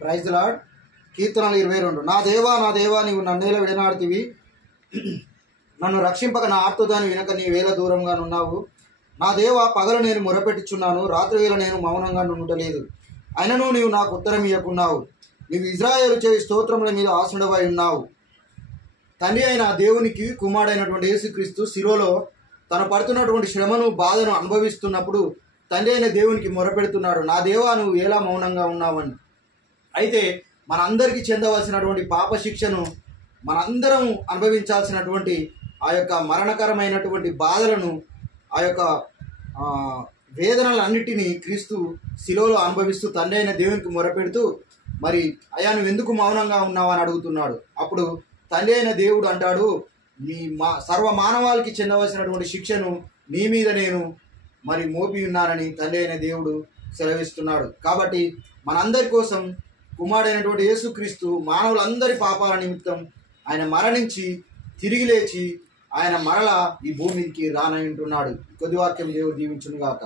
Praise the lord. కీర్తనలు 22. నా దేవా నీవు నన్నేలా విడనాడుతివి, నన్ను రక్షింపక నా ఆర్తుదాన్ని వినక నీ వేల దూరంగా నున్నావు. నా దేవా, పగలు నేను మొరపెట్టుచున్నాను, రాత్రి వేళ నేను మౌనంగా నుండలేదు. అయినను నీవు నాకు ఉత్తరం ఇయ్యకున్నావు. నీవు ఇజ్రాయేలు చేయి స్తోత్రముల మీద ఆసనుడవై ఉన్నావు. తండ్రి అయిన దేవునికి కుమారుడైనటువంటి యేసుక్రీస్తు శిలువలో తను పడుతున్నటువంటి శ్రమను బాధను అనుభవిస్తున్నప్పుడు తండ్రి అయిన దేవునికి మొరపెడుతున్నాడు, నా దేవా నువ్వు ఎలా మౌనంగా ఉన్నావని. అయితే మనందరికీ చెందవలసినటువంటి పాప శిక్షను మనందరం అనుభవించాల్సినటువంటి ఆ యొక్క మరణకరమైనటువంటి బాధలను, ఆ యొక్క వేదనలన్నిటినీ క్రీస్తు శిలువలో అనుభవిస్తూ తండ్రి అయిన దేవునికి మొరపెడుతూ, మరి అయ్యా నువ్వు ఎందుకు మౌనంగా ఉన్నావు అని అడుగుతున్నాడు. అప్పుడు తండ్రి అయిన దేవుడు అంటాడు, సర్వ మానవాళికి చెందవలసినటువంటి శిక్షను నీ మీద నేను మరి మోపి ఉన్నానని తండ్రి అయిన దేవుడు సెలవిస్తున్నాడు. కాబట్టి మనందరి కోసం కుమారుడైనటువంటి యేసుక్రీస్తు మానవులందరి పాపాల నిమిత్తం ఆయన మరణించి తిరిగి లేచి ఆయన మరలా ఈ భూమికి రానంటున్నాడు. కొద్ది వాక్యం దేవుడు దీవించును గాక.